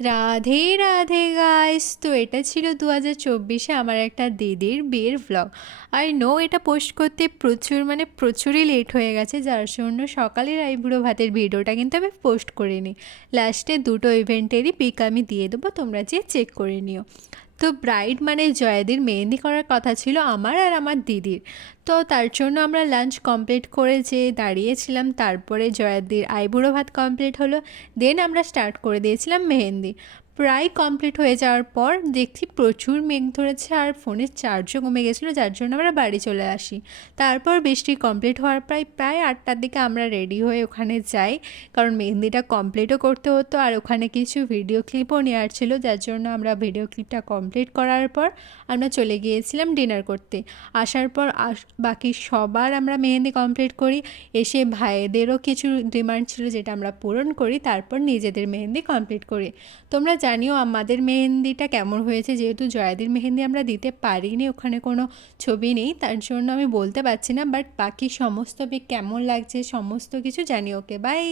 Radhe Radhe guys, তো এটা ছিল 2024-এ আমার একটা দিদির বিয়ের ব্লগ। আই নো এটা পোস্ট করতে প্রচুরই লেট হয়ে গেছে, যার জন্য সকালের আইবুড়ো ভাতের ভিডিওটা কিন্তু আমি পোস্ট করিনি। লাস্টে দুটো ইভেন্টেরই পিক আমি দিয়ে দেবো, তোমরা যে চেক করে নিও। তো ব্রাইড মানে জয়াদির মেহেন্দি করার কথা ছিল আমার আর আমার দিদির। তো তার জন্য আমরা লাঞ্চ কমপ্লিট করে যে দাঁড়িয়েছিলাম, তারপরে জয়াদির আইবুড়ো ভাত কমপ্লিট হলো, দেন আমরা স্টার্ট করে দিয়েছিলাম মেহেন্দি। প্রায় কমপ্লিট হয়ে যাওয়ার পর দেখছি প্রচুর মেঘ ধরেছে আর ফোনের চার্জও কমে গেছিলো, যার জন্য আমরা বাড়ি চলে আসি। তারপর বৃষ্টি কমপ্লিট হওয়ার প্রায় 8টার দিকে আমরা রেডি হয়ে ওখানে যাই, কারণ মেহেন্দিটা কমপ্লিটও করতে হতো আর ওখানে কিছু ভিডিও ক্লিপও নেওয়ার ছিল, যার জন্য আমরা ভিডিও ক্লিপটা কমপ্লিট করার পর আমরা চলে গিয়েছিলাম ডিনার করতে। আসার পর বাকি সবার আমরা মেহেন্দি কমপ্লিট করি, এসে ভাইদেরও কিছু ডিমান্ড ছিল যেটা আমরা পূরণ করি, তারপর নিজেদের মেহেন্দি কমপ্লিট করি। তোমরা জানিও আমাদের মেহেন্দিটা কেমন হয়েছে, যেহেতু জয়াদির মেহেন্দি আমরা দিতে পারিনি, ওখানে কোনো ছবি নেই, তার জন্য আমি বলতে পারছি না, বাট বাকি সমস্ত পিক কেমন লাগছে সমস্ত কিছু জানিও। ওকে, বাই।